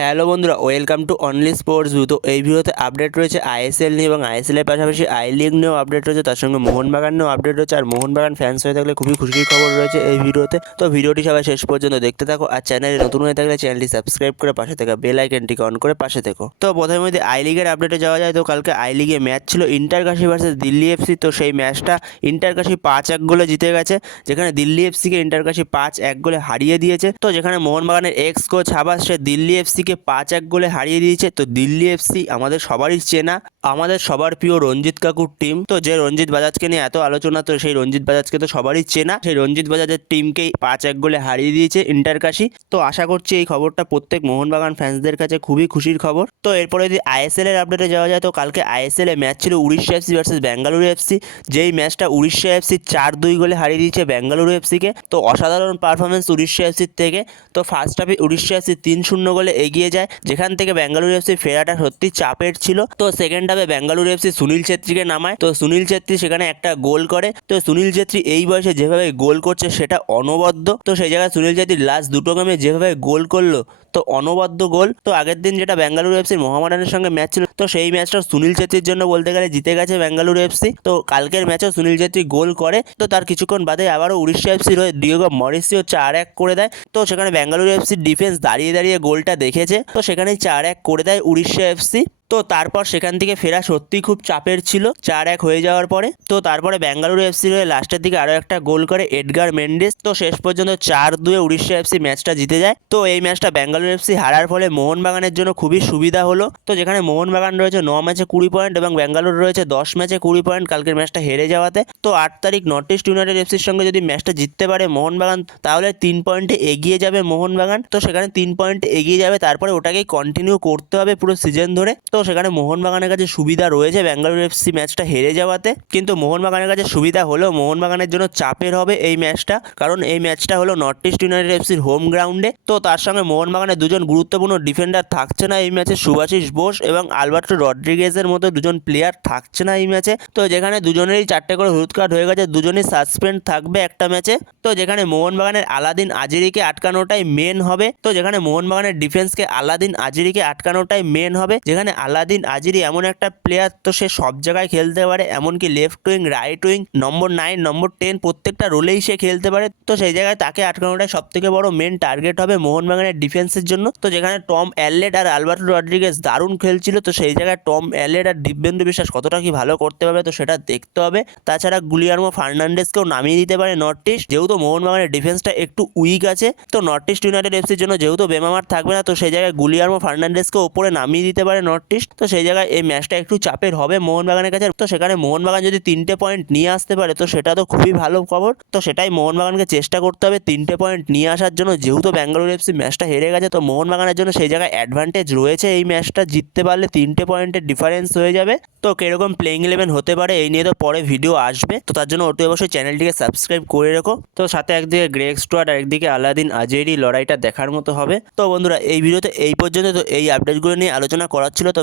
Hello বন্ধুরা, welcome to only sports view তো এই ভিডিওতে আপডেট রয়েছে আইএসএল নিয়ে এবং আইএসএল এর পাশাপাশি আই লিগ নিয়েও আপডেট রয়েছে। তার সঙ্গে মোহনবাগান নিয়েও আপডেট রয়েছে। আর মোহনবাগান ফ্যান্স হয়ে থাকলে খুবই খুশির খবর রয়েছে এই ভিডিওতে। তো ভিডিওটি সবাই শেষ পর্যন্ত দেখতে থাকো আর চ্যানেলে নতুন হয়ে থাকলে চ্যানেলটি সাবস্ক্রাইব করে পাশে থাকা বেল আইকনটিকে অন করে পাশে থেকো। তো প্রথমে যদি আই লিগের আপডেটে যাওয়া যায়, তো কালকে আই লিগে ম্যাচ ছিল ইন্টারকাশি ভার্সেস দিল্লি এফসি তো সেই ম্যাচটা ইন্টারকাশি পাঁচ এক গোলে জিতে গেছে, যেখানে দিল্লি এফসিকে ইন্টারকাশি পাঁচ এক গোলে হারিয়ে দিয়েছে। তো যেখানে মোহনবাগানের এক্স কোচ হাবাস, সে দিল্লি এফসিকে পাঁচ এক গোলে হারিয়ে দিয়েছে। তো দিল্লি এফসি আমাদের সবারই চেনা, আমাদের সবার প্রিয় রঞ্জিত কাকুর টিম তো যে রঞ্জিত বাজাজকে নিয়ে এত আলোচনা, তো সেই রঞ্জিত বাজাজকে তো সবারই চেনা। সেই রঞ্জিত বাজাজের টিমকেই পাঁচ এক গোলে হারিয়ে দিয়েছে ইন্টারকাশি তো আশা করছি এই খবরটা প্রত্যেক মোহনবাগান ফ্যান্সদের কাছে খুবই খুশির খবর। তো এরপরে যদি আইএসএল এর আপডেটে যাওয়া যায়, তো কালকে আইএসএল এ ম্যাচ ছিল Odisha FC versus Bengaluru FC যেই ম্যাচটা উড়িষ্যা এফসি চার দুই গোলে হারিয়ে দিয়েছে বেঙ্গালুরু এফসিকে তো অসাধারণ পারফরমেন্স উড়িষ্যা এফসির থেকে। তো ফার্স্ট হাফে উড়িষ্যা এফসি তিন শূন্য গোলে এগিয়ে যায়। যেখান থেকে বেঙ্গালুরু এফসি ফেরাটা সত্যি চাপের ছিল। তো সেকেন্ড হাফে বেঙ্গালুরু এফসি সুনীল ছেত্রীকে নামায়। তো সুনীল ছেত্রী সেখানে একটা গোল করে। তো সুনীল ছেত্রী এই বয়সে যেভাবে গোল করছে সেটা অনবদ্য। তো সেই জায়গায় সুনীল ছেত্রী লাস্ট দুটো গেমে যেভাবে গোল করল, তো অনবদ্য গোল। তো আগের দিন যেটা বেঙ্গালুরু এফসির মোহামেডানের সঙ্গে ম্যাচ ছিল, তো সেই ম্যাচটা সুনীল ছেত্রীর জন্য বলতে গেলে জিতে গেছে বেঙ্গালুরু এফসি। তো কালকের ম্যাচেও সুনীল ছেত্রী গোল করে। তো তার কিছুক্ষণ বাদে আবারও উড়িষ্যা এফসির হয়ে ডিওগো মরিসিও চার এক করে দেয়। তো সেখানে বেঙ্গালুরু এফসির ডিফেন্স দাঁড়িয়ে দাঁড়িয়ে গোলটা দেখেছে তো সেখানে চার এক করে দেয় উড়িষ্যা এফসি তো তারপর সেখান থেকে ফেরা সত্যিই খুব চাপের ছিল, চার এক হয়ে যাওয়ার পরে। তো তারপরে বেঙ্গালুরু এফসির হয়ে লাস্টের দিকে আরও একটা গোল করে এডগার মেন্ডিস। তো শেষ পর্যন্ত চার দুয়ে উড়িষ্যা এফসি ম্যাচটা জিতে যায়। তো এই ম্যাচটা বেঙ্গালুরু এফসি হারার ফলে মোহনবাগানের জন্য খুবই সুবিধা হলো। তো যেখানে মোহনবাগান রয়েছে ন ম্যাচে কুড়ি পয়েন্ট এবং বেঙ্গালুরু রয়েছে দশ ম্যাচে কুড়ি পয়েন্ট, কালকের ম্যাচটা হেরে যাওয়াতে। তো আট তারিখ নর্থ ইস্ট ইউনাইটেড এফসির সঙ্গে যদি ম্যাচটা জিততে পারে মোহনবাগান, তাহলে তিন পয়েন্টে এগিয়ে যাবে মোহনবাগান। তো সেখানে তিন পয়েন্টে এগিয়ে যাবে, তারপরে ওটাকেই কন্টিনিউ করতে হবে পুরো সিজন ধরে। তো সেখানে মোহনবাগানের কাছে সুবিধা রয়েছে। ব্যাঙ্গালোর এফসি ম্যাচটা হেরে যাওয়াতে। কিন্তু মোহনবাগানের কাছে সুবিধা হলেও মোহনবাগানের জন্য চাপের হবে এই ম্যাচটা। কারণ এই ম্যাচটা হলো নর্থ ইস্ট ইউনাইটেড এফসির হোম গ্রাউন্ডে। তো তার সঙ্গে মোহনবাগানের দুজন গুরুত্বপূর্ণ ডিফেন্ডার থাকছে না এই ম্যাচে। সুভাশিস বোস এবং আলবার্টো রড্রিগেজের মতো দুজন প্লেয়ার থাকছে না এই ম্যাচে। তো যেখানে দুজনেরই চারটে করে হলুদ কার্ড হয়ে গেছে, দুজনই সাসপেন্ড থাকবে একটা ম্যাচে। তো যেখানে মোহনবাগানের আলাদিন আজিরিকে আটকানোটাই মেন হবে। তো যেখানে মোহনবাগানের ডিফেন্সকে আলাদিন আজিরিকে আটকানোটাই মেন হবে। যেখানে আলাদিন আজিরি এমন একটা প্লেয়ার তো সে সব জায়গায় খেলতে পারে, এমনকি left wing right wing number nine number ten প্রত্যেকটা রোলেই সে খেলতে পারে। তো সেই জায়গায় তাকে আটকানোটাই সব থেকে বড় মেন টার্গেট হবে মোহনবাগানের ডিফেন্সের জন্য। তো যেখানে টম অ্যালেট আর আলবার্টো রড্রিগেজ দারুণ খেলছিল, তো সেই জায়গায় টম অ্যালেট আর দিব্যেন্দু বিশ্বাস কতটা কি ভালো করতে পারবে তো সেটা দেখতে হবে। তাছাড়া গুলিয়ার্মো ফার্নান্ডেসকেও নামিয়ে দিতে পারে নর্থ ইস্ট যেহেতু মোহনবাগানের ডিফেন্সটা একটু উইক আছে, তো নর্থ ইস্ট ইউনাইটেড এফসির জন্য যেহেতু বেমামার থাকবে না, তো সেই জায়গায় গুলিয়ার্মো ফার্নান্ডেসকে ওপরে নামিয়ে দিতে পারে নর্থ ইস্ট তো সেই জায়গায় এই ম্যাচটা একটু চাপের হবে মোহনবাগানের কাছে। তো সেখানে মোহনবাগান যদি তিনটে পয়েন্ট নিয়ে আসতে পারে, তো সেটা তো খুবই ভালো খবর। তো সেটাই মোহনবাগানকে চেষ্টা করতে হবে তিনটে পয়েন্ট নিয়ে আসার জন্য। যেহেতু ব্যাঙ্গালোর এফসি ম্যাচটা হেরে গেছে, তো মোহনবাগানের জন্য সেই জায়গায় অ্যাডভান্টেজ রয়েছে এই ম্যাচটা। জিততে পারলে তিনটে পয়েন্টের ডিফারেন্স হয়ে যাবে। তো কীরকম প্লেইং ইলেভেন হতে পারে, এই নিয়ে তো পরে ভিডিও আসবে। তো তার জন্য অতি অবশ্যই চ্যানেলটিকে সাবস্ক্রাইব করে রেখো। তো সাথে একদিকে গ্রেক স্টুয়ার্ট আর একদিকে আলাদিন আজেরি লড়াইটা দেখার মতো হবে। তো বন্ধুরা, এই ভিডিওতে এই পর্যন্ত। তো এই আপডেটগুলো নিয়ে আলোচনা করার ছিল। তো